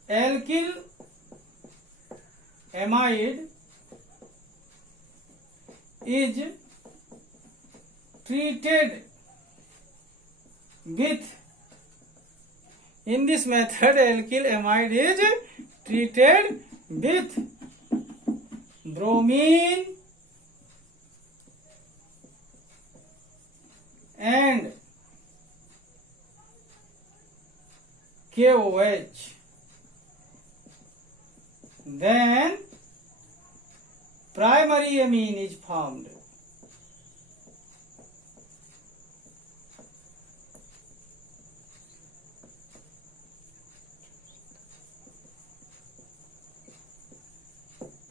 alkyl amide is treated with, in this method alkyl amide is treated with bromine and KOH, then primary amine is formed.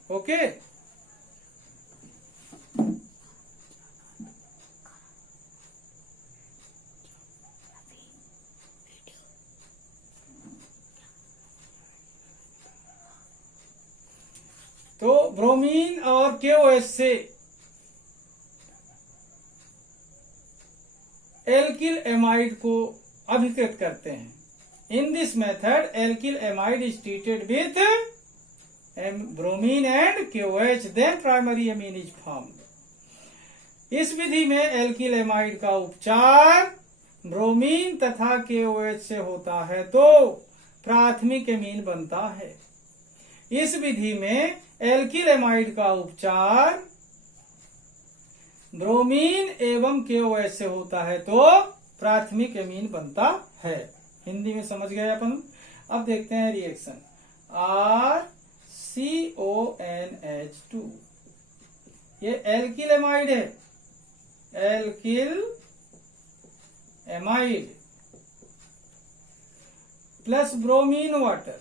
Okay, तो ब्रोमीन और KOH से एल्किल एमाइड को अभिकृत करते हैं। In this method alkyl amide is treated with bromine and KOH, then primary amine is formed. इस विधि में एल्किल एमाइड का उपचार ब्रोमीन तथा KOH से होता है तो प्राथमिक एमीन बनता है। इस विधि में एल्किल एमाइड का उपचार ब्रोमीन एवं KOH से होता है तो प्राथमिक एमीन बनता है। हिंदी में समझ गए अपन। अब देखते हैं रिएक्शन RCONH2। ये एल्किल एमाइड है, alkyl amide plus bromine water,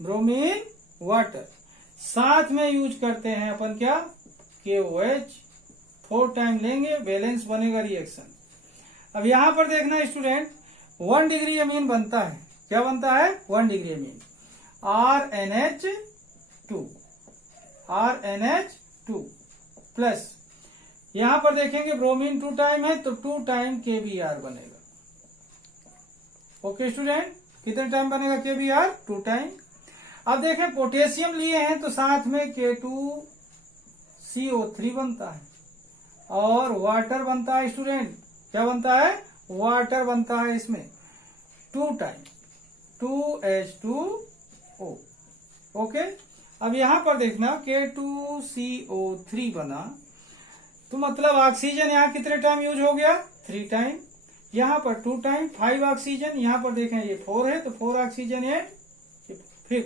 bromine water साथ में यूज करते हैं अपन क्या, KOH। 4 टाइम लेंगे, बैलेंस बनेगा रिएक्शन। अब यहां पर देखना स्टूडेंट, 1 डिग्री अमीन बनता है। क्या बनता है? 1 डिग्री अमीन, RNH2 प्लस यहां पर देखेंगे ब्रोमीन 2 टाइम है तो 2 टाइम KBr बनेगा। ओके स्टूडेंट, कितने टाइम बनेगा KBr? 2 टाइम। अब देखें पोटेशियम लिए हैं तो साथ में K2CO3 बनता है और वाटर बनता है स्टूडेंट। क्या बनता है? वाटर बनता है इसमें 2 टाइम, 2H2O। ओके, अब यहां पर देखना K2CO3 बना तो मतलब ऑक्सीजन यहां कितने टाइम यूज हो गया? 3 टाइम। यहां पर 2 टाइम, 5 ऑक्सीजन। यहां पर देखें ये 4 है तो 4 ऑक्सीजन है 5।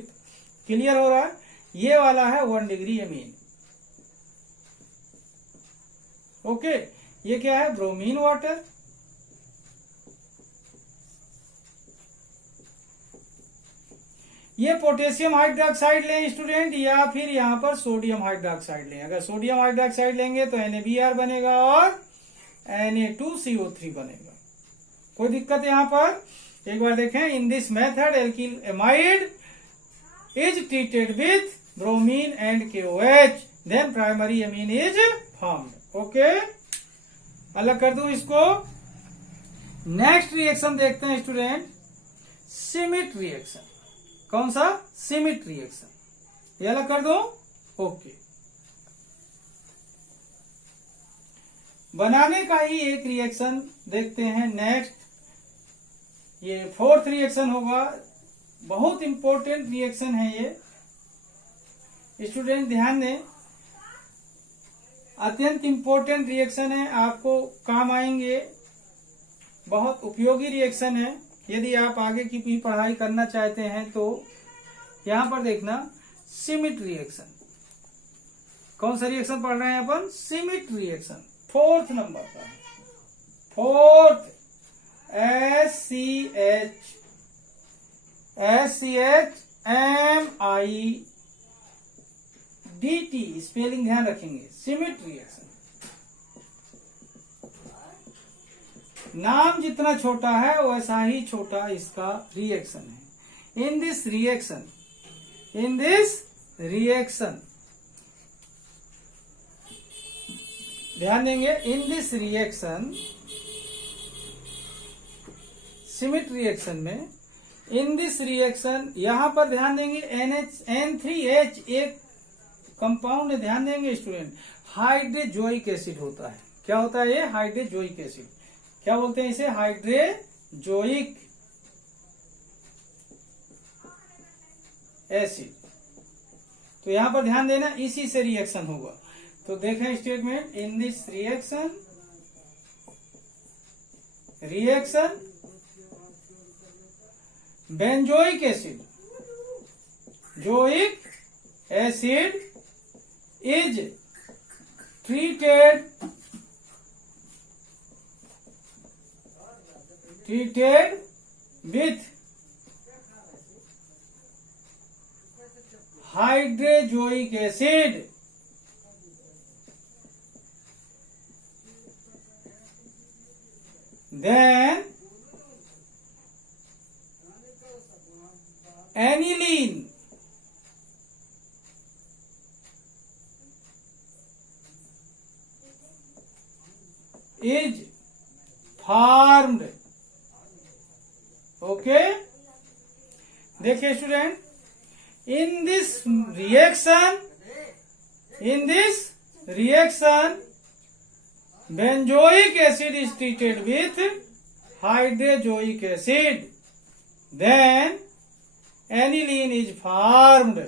क्लियर हो रहा है? ये वाला है 1 डिग्री अमीन। ओके, ये क्या है? Bromine water. ये पोटेशियम हाइड्रोक्साइड लें स्टूडेंट या फिर यहां पर सोडियम हाइड्रोक्साइड लें। अगर सोडियम हाइड्रोक्साइड लेंगे तो NaBr बनेगा और Na2CO3 बनेगा। कोई दिक्कत यहां पर? एक बार देखें, in this method alkyl amide is treated with bromine and KOH, then primary amine is formed. Okay, अलग कर दूं इसको। नेक्स्ट रिएक्शन देखते हैं स्टूडेंट, सिमिट रिएक्शन। कौन सा? Schmidt reaction. ये अलग कर दो। ओके, बनाने का ही एक रिएक्शन देखते हैं नेक्स्ट। ये 4th रिएक्शन होगा। बहुत इंपॉर्टेंट रिएक्शन है ये, स्टूडेंट ध्यान दें। अत्यंत इंपॉर्टेंट रिएक्शन है, आपको काम आएंगे। बहुत उपयोगी रिएक्शन है यदि आप आगे की भी पढ़ाई करना चाहते हैं तो। यहां पर देखना सिमिट रिएक्शन। कौन सा रिएक्शन पढ़ रहे हैं अपन? सिमिट रिएक्शन, 4th नंबर का है। 4th SCHMIDT, स्पेलिंग ध्यान रखेंगे। सिमिट रिएक्शन, नाम जितना छोटा है वैसा ही छोटा इसका रिएक्शन है। इन दिस रिएक्शन ध्यान देंगे। In this reaction, Schmidt reaction में, इन दिस रिएक्शन यहां पर ध्यान देंगे N3H एक कंपाउंड है, ध्यान देंगे स्टूडेंट, हाइड्रोजोइक एसिड होता है। क्या होता है ये? Hydrazoic acid. क्या बोलते हैं इसे? Hydrazoic acid. तो यहां पर ध्यान देना, इसी से रिएक्शन होगा। तो देखें statement, in this reaction benzoic acid, zoic acid is treated with hydrozoic acid, then aniline is formed। Okay, देखिए student, in this reaction benzoic acid is treated with hydrazoic acid then aniline is formed.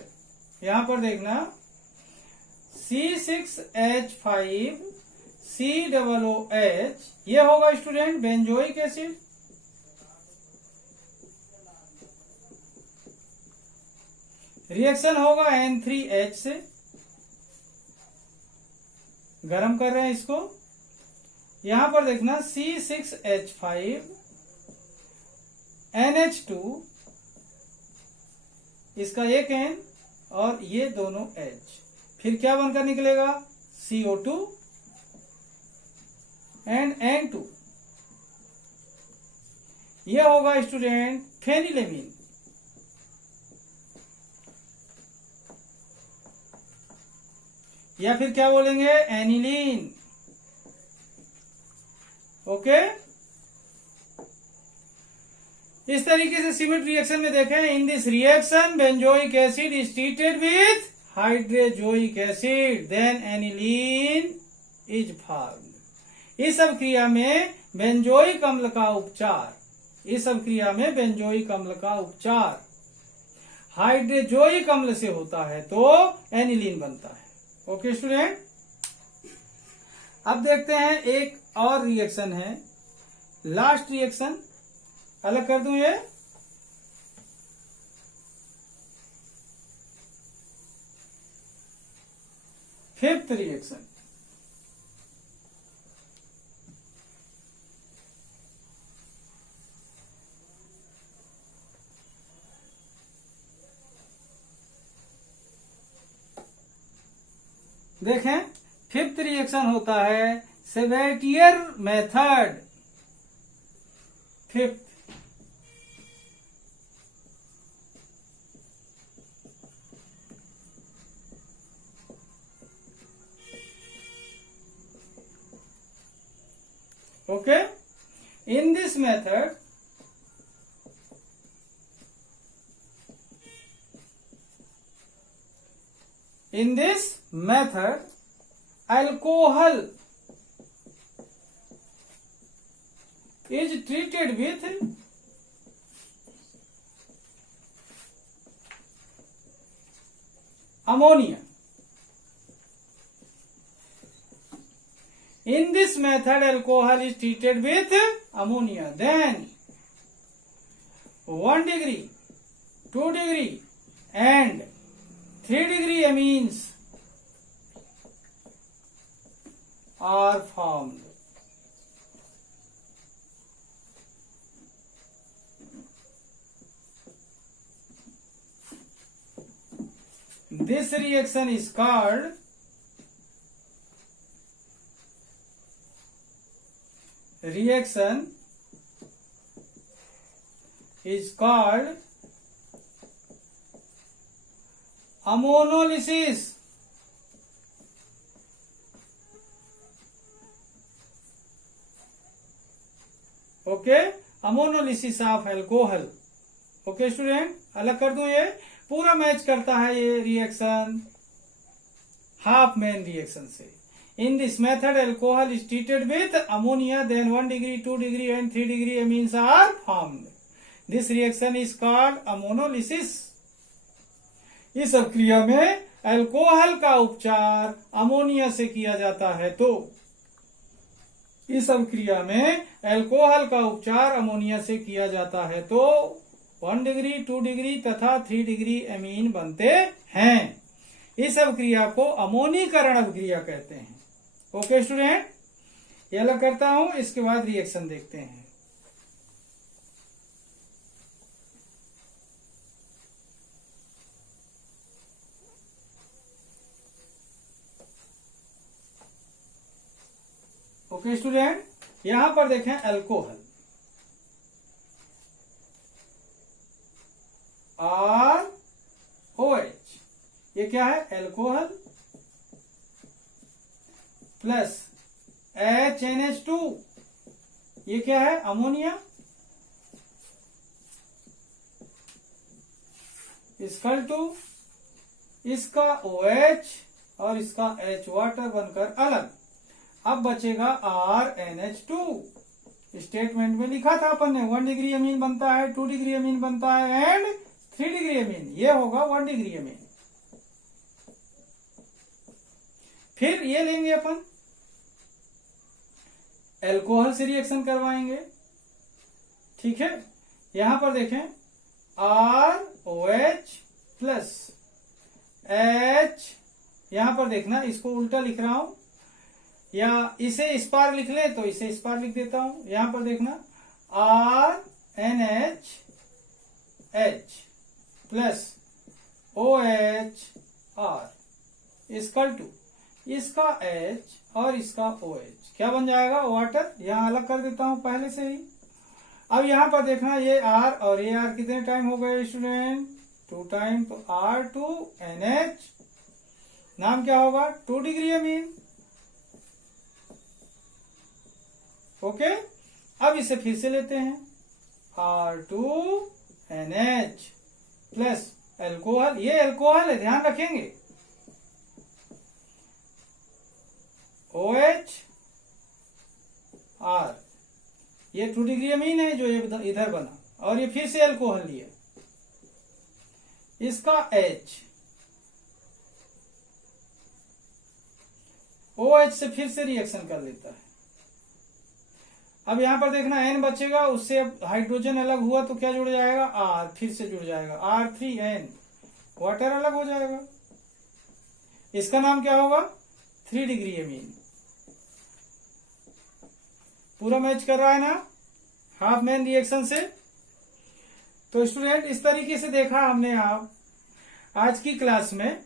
यहां पर देखना C6H5COOH, ये होगा student benzoic acid. Reaction होगा N3H से, गरम कर रहे हैं इसको। यहां पर देखना C6H5NH2, इसका एक N और ये दोनों H, फिर क्या बनकर निकलेगा CO2 एंड N2, ये होगा स्टूडेंट फेनिलेमीन। या फिर क्या बोलेंगे एनिलीन। ओके, इस तरीके से सिमिट रिएक्शन में देखें, in this reaction benzoic acid is treated with hydrazoic acid, then aniline is formed. इस सब क्रिया में बेंजोइक अम्ल का उपचार, इस सब क्रिया में बेंजोइक अम्ल का उपचार हाइड्रोजोइक अम्ल से होता है तो एनिलीन बनता है। ओके स्टूडेंट, अब देखते हैं एक और रिएक्शन है, लास्ट रिएक्शन। अलग कर दूं ये, फिफ्थ रिएक्शन। देखें, फिफ्थ रिएक्शन होता है Sabatier method. Fifth, okay, in this method alcohol is treated with ammonia. In this method alcohol is treated with ammonia, then 1 degree, 2 degree and 3 degree amines are formed. This reaction is called ammonolysis. Okay, ammonolysis of alcohol. Okay student, अलग कर दूं, ये पूरा match करता है ये reaction half main reaction से। In this method alcohol is treated with ammonia, then 1 degree, 2 degree and 3 degree amines are formed. This reaction is called ammonolysis. इस अभिक्रिया में अल्कोहल का उपचार अमोनिया से किया जाता है तो इस अभिक्रिया में अल्कोहल का उपचार अमोनिया से किया जाता है तो 1 degree, 2 degree तथा 3 degree एमीन बनते हैं। इस अभिक्रिया को अमोनीकरण अभिक्रिया कहते हैं। ओके स्टूडेंट, ये अलग करता हूं, इसके बाद रिएक्शन देखते हैं। ओके स्टूडेंट, यहां पर देखें अल्कोहल ROH, ये क्या है अल्कोहल प्लस HNH2, ये क्या है अमोनिया, इक्वल टू इसका OH और इसका H वाटर बनकर अलग। अब बचेगा RNH2, स्टेटमेंट में लिखा था अपन ने 1 डिग्री अमीन बनता है, 2 डिग्री अमीन बनता है एंड 3 डिग्री अमीन, ये होगा 1 डिग्री अमीन। फिर ये लेंगे अपन एल्कोहल से रिएक्शन करवाएंगे, ठीक है। यहां पर देखें ROH प्लस H, यहां पर देखना इसको उल्टा लिख रहा हूं, या इसे स्पार लिख ले तो इसे स्पार लिख देता हूं। यहां पर देखना RNH H plus OHR equal to इसका H और इसका OH क्या बन जाएगा, वाटर। यहां अलग कर देता हूं पहले से ही। अब यहां पर देखना ये R और ये R कितने टाइम हो गए स्टूडेंट, 2 टाइम, तो R2NH नाम क्या होगा, 2 डिग्री अमीन। ओके, अब इसे फिर से लेते हैं R2NH प्लस एल्कोहल, ये एल्कोहल है ध्यान रखेंगे, OHR, ये 2 डिग्री अमीन है जो ये इधर बना, और ये फिर से एल्कोहल लिया, इसका H, OH से फिर से रिएक्शन कर लेता है। अब यहां पर देखना N बचेगा, उससे अब हाइड्रोजन अलग हुआ तो क्या जुड़ जाएगा, R, फिर से जुड़ जाएगा R3N, वाटर अलग हो जाएगा। इसका नाम क्या होगा, 3 डिग्री अमीन। पूरा मैच कर रहा है ना हाफ मैन रिएक्शन से। तो स्टूडेंट इस तरीके से देखा हमने आप आज की क्लास में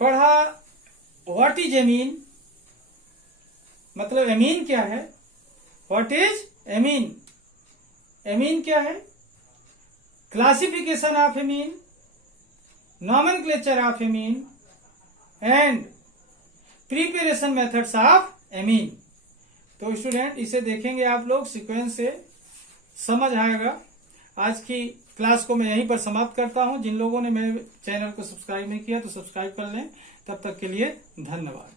पढ़ा व्हाट इज एमीन, मतलब एमीन क्या है, व्हाट इज एमीन, एमीन क्या है, classification of amine, nomenclature of amine and preparation methods of amine. तो स्टूडेंट इसे देखेंगे आप लोग सीक्वेंस से, समझ आएगा। आज की क्लास को मैं यहीं पर समाप्त करता हूं। जिन लोगों ने मेरे चैनल को सब्सक्राइब नहीं किया तो सब्सक्राइब कर लें। तब तक के लिए धन्यवाद।